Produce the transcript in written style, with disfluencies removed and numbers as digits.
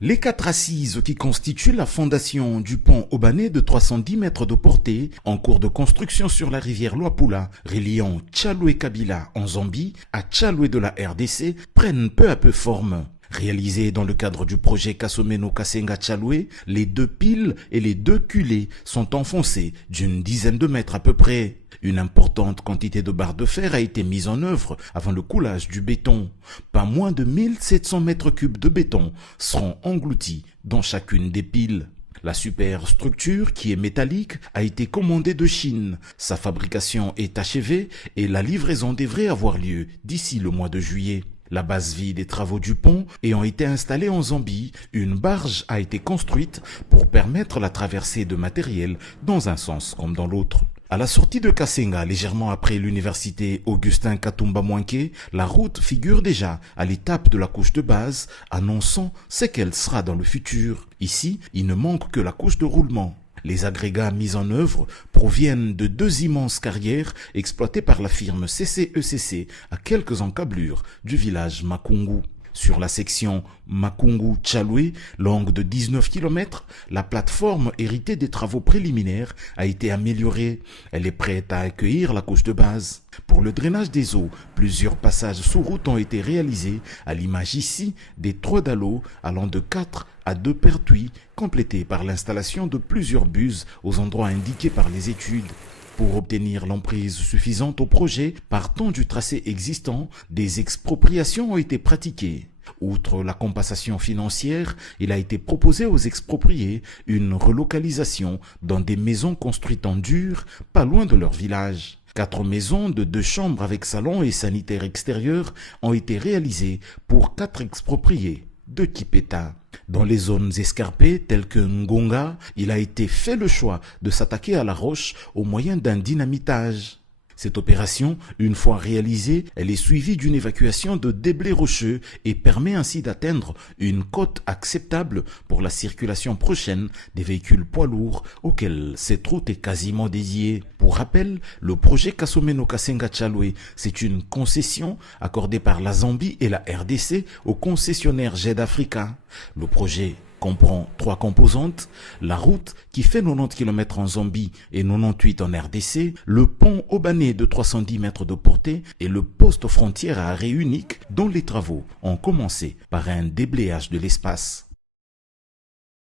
Les 4 assises qui constituent la fondation du pont Obané de 310 mètres de portée, en cours de construction sur la rivière Luapula, reliant Tchalou-Kabila en Zambie à Tchalou de la RDC, prennent peu à peu forme. Réalisées dans le cadre du projet Kasomeno Kasenga Tchaloué, les 2 piles et les 2 culées sont enfoncées d'une dizaine de mètres à peu près. Une importante quantité de barres de fer a été mise en œuvre avant le coulage du béton. Pas moins de 1700 mètres cubes de béton seront engloutis dans chacune des piles. La superstructure, qui est métallique, a été commandée de Chine. Sa fabrication est achevée et la livraison devrait avoir lieu d'ici le mois de juillet. La base vie des travaux du pont ayant été installée en Zambie, une barge a été construite pour permettre la traversée de matériel dans un sens comme dans l'autre. À la sortie de Kasenga, légèrement après l'université Augustin Katumba Mwanké, la route figure déjà à l'étape de la couche de base, annonçant ce qu'elle sera dans le futur. Ici, il ne manque que la couche de roulement. Les agrégats mis en œuvre proviennent de 2 immenses carrières exploitées par la firme CCECC à quelques encablures du village Makungu. Sur la section Makungu-Tchaloué, longue de 19 km, la plateforme héritée des travaux préliminaires a été améliorée. Elle est prête à accueillir la couche de base. Pour le drainage des eaux, plusieurs passages sous route ont été réalisés, à l'image ici des trous d'eau allant de 4 à 2 pertuis, complétés par l'installation de plusieurs buses aux endroits indiqués par les études. Pour obtenir l'emprise suffisante au projet, partant du tracé existant, des expropriations ont été pratiquées. Outre la compensation financière, il a été proposé aux expropriés une relocalisation dans des maisons construites en dur, pas loin de leur village. 4 maisons de 2 chambres avec salon et sanitaire extérieur ont été réalisées pour 4 expropriés de Kipeta. Dans les zones escarpées telles que Ngonga, il a été fait le choix de s'attaquer à la roche au moyen d'un dynamitage. Cette opération, une fois réalisée, elle est suivie d'une évacuation de débris rocheux et permet ainsi d'atteindre une cote acceptable pour la circulation prochaine des véhicules poids lourds auxquels cette route est quasiment dédiée. Pour rappel, le projet Kasomeno Kasenga Tchaloué, c'est une concession accordée par la Zambie et la RDC au concessionnaire JED Africa. Le projet comprend 3 composantes, la route qui fait 90 km en Zambie et 98 en RDC, le pont Obané de 310 mètres de portée et le poste frontière à arrêt unique dont les travaux ont commencé par un déblayage de l'espace.